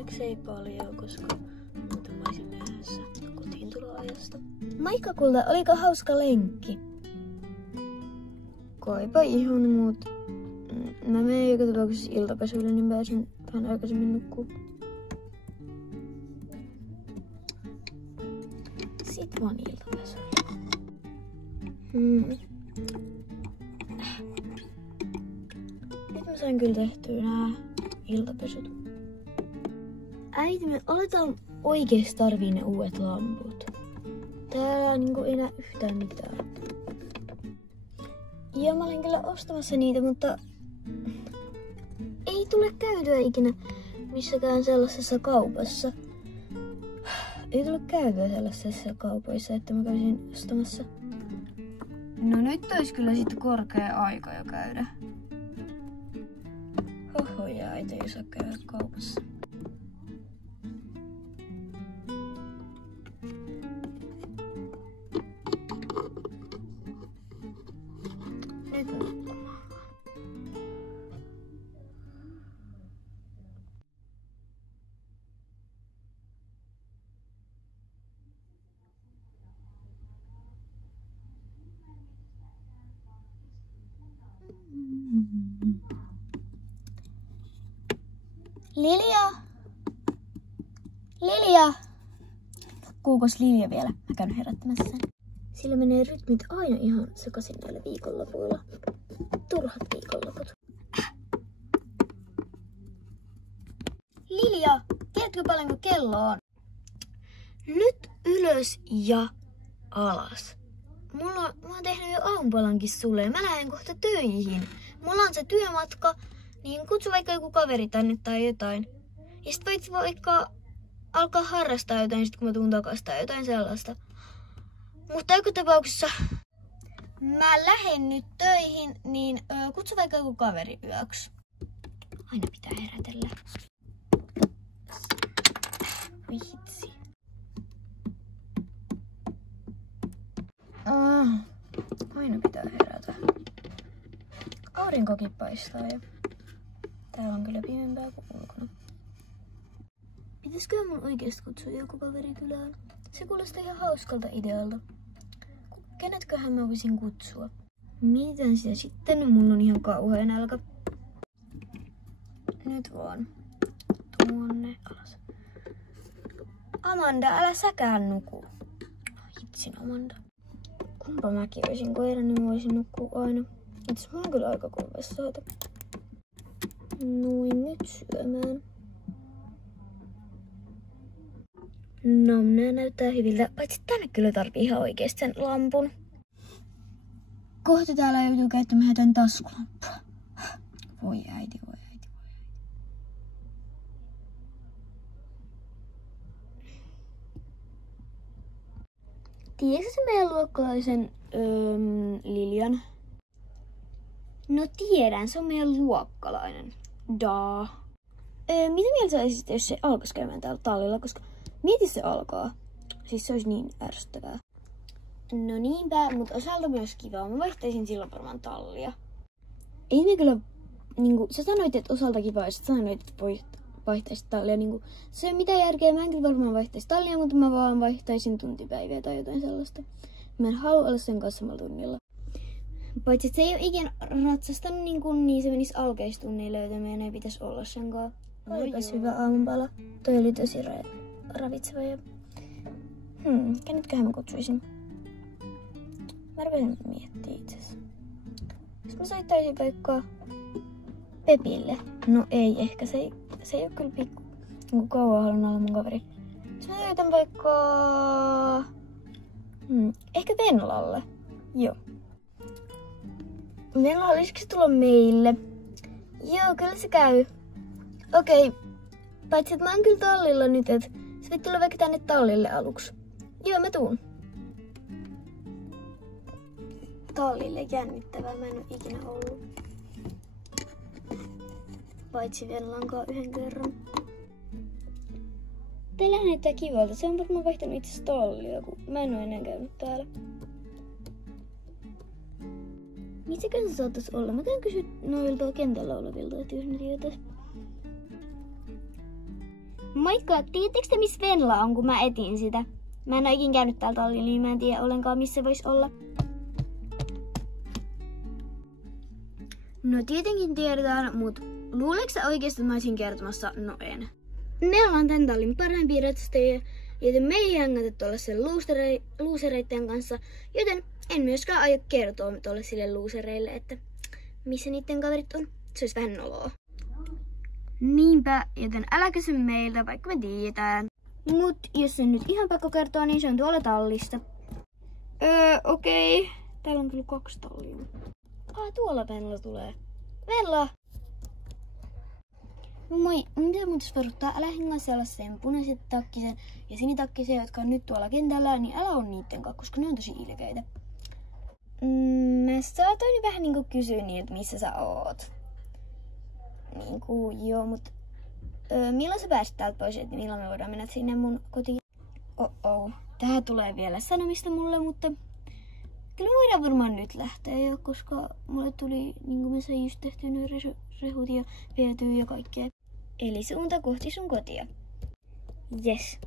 onneksi ei paljon, koska muuten mä olisin myöhässä kotiin tuloajasta. Moikka kulta, oliko hauska lenkki? Kaipa ihan, mut mä menen joka tapauksessa iltapesuille, niin pääsin vähän aikaisemmin nukkuu. Sit vaan iltapesuille. Nyt mä sain kyllä tehtyä nää iltapesut. Äiti, me aletaan oikeesti tarvii ne uudet lamput. Täällä niinku ei näe yhtään mitään. Ja mä olin kyllä ostamassa niitä, mutta ei tule käytyä ikinä missäkään sellaisessa kaupassa. Ei tule käytyä sellaisessa kaupoissa, että mä kävisin ostamassa. No nyt olisi kyllä sitten korkea aika jo käydä. Hoho, ja äiti ei saa käydä kaupassa. Nyt nukkumaan. Lilia! Lilia! Kuukos Lilia vielä? Mä käyn herättämässä sen. Sillä menee rytmit aina ihan sekaisin näillä viikonlopuilla. Turhat viikonloput. Lilia! Tiedätkö paljonko kello on? Nyt ylös ja alas. Mä oon tehnyt jo aamupalankin sulle ja mä lähden kohta töihin. Mulla on se työmatka, niin kutsu vaikka joku kaveri tänne tai jotain. Ja sit voit vaikka alkaa harrastaa jotain, sit kun mä tuun takas tai jotain sellaista. Mutta joka tapauksessa mä lähden nyt töihin, niin kutsu vaikka joku kaveri yöksi. Aina pitää herätellä. Vitsi. Aina pitää herätä. Aurinkokin paistaa jo. Täällä on kyllä pimeämpää kuin ulkona. Pitäisikö mun oikeesti kutsua joku kaveri kylään? Se kuulostaa ihan hauskalta idealta. Kenetköhän mä voisin kutsua? Mietitään sitä sitten, mun on ihan kauhea nälkä. Nyt vaan tuonne alas. Amanda, älä säkään nuku. Hitsin Amanda. Kumpa mäkin olisin koira, niin mä voisin nukkua aina. Itse mä oon kyllä aika kovessaita. Noin, nyt syömään. No, nää näyttää hyviltä, paitsi tänne kyllä tarvii ihan oikeesti sen lampun. Kohta täällä joutuu käyttämään jotain taskulampua. Voi äiti, voi äiti, voi äiti. Tiedätkö se meidän luokkalaisen Lilian? No tiedän, se on meidän luokkalainen. Daa. Mitä mieltä sä olisit, jos se alkaisi käymään täällä tallilla, koska mieti se alkaa. Siis se olisi niin ärsyttävää. No niinpä, mutta osalta myös kivaa. Mä vaihtaisin silloin varmaan tallia. Ei me kyllä, niinku, sä sanoit, että osalta kivaa, ja sä sanoit, että vaihtaisit tallia. Niinku, se ei ole mitään järkeä, mä en kyllä varmaan vaihtaisi tallia, mutta mä vaan vaihtaisin tuntipäiviä tai jotain sellaista. Mä en halua olla sen kanssa samalla tunnilla. Paitsi että se ei ole ikinä ratsastanut niin se menisi alkeistunniille, joten meidän ei pitäisi olla sen kanssa. Olipas hyvä aamupala. Toi oli tosi ravitseva ja... kenetköhän mä kutsuisin? Mä rupesin miettimään itseasiassa. Jos mä soittaisin vaikka Pepille. No ei, ehkä se ei ole kyllä niin kauan halunnut olla mun kaveri. Jos mä soitan vaikka... ehkä Venlalle. Joo. Venla, olisiko se tulla meille? Joo, kyllä se käy. Okei. Paitsi että mä oon kyllä tallilla nyt, että sä voit tulla vaikka tänne tallille aluksi. Joo, mä tuun. Tallille jännittävää, mä en oo ikinä ollut. Paitsi Venlankaan yhden kerran. Teillä näyttää kivalta. Se on varmaan vaihtanut itse asiassa tallia, kun mä en oo enää käynyt täällä. Missäkään se saattais olla? Mä käyn kysyä noilta kentällä olevilta, että jos ne tietäis. Moikka, tiedättekö te missä Venla on, kun mä etin sitä? Mä en ole ikin käynyt täällä tallilla, niin mä en tiedä ollenkaan missä vois olla. No tietenkin tiedetään, mut luuleeko sä oikeesti, että mä olisin kertomassa? No en. Me ollaan tän tallin parhaimpia ratsastajia, joten me ei hängätä tuollaisen luusereitten kanssa, joten en myöskään aio kertoa tuollaisille luusereille, että missä niiden kaverit on. Se olisi vähän noloa. Niinpä, joten älä kysy meiltä, vaikka me tiedetään. Mut jos on nyt ihan pakko kertoa, niin se on tuolla tallista. Okei. Täällä on kyllä 2 tallia. Tuolla Venla tulee. Venla! Moi, mitä muuta verottaa? Älä hengaa sellaisen punaiset takkisen ja sinitakkisen, jotka on nyt tuolla kentällä, niin älä on niitten kanssa, koska ne on tosi ilkeitä. Mä saatoin vähän niinku kysyä niin, että missä sä oot. Niinku, joo, mut milloin sä pääsit täältä pois, että milloin me voidaan mennä sinne mun kotiin? Tää tulee vielä sanomista mulle, mutta kyllä me voidaan varmaan nyt lähteä jo, koska mulle tuli, niin kuin mä sain just tehtyä noin rehut ja vietyä ja kaikkea. Eli suunta kohti sun kotia. Yes.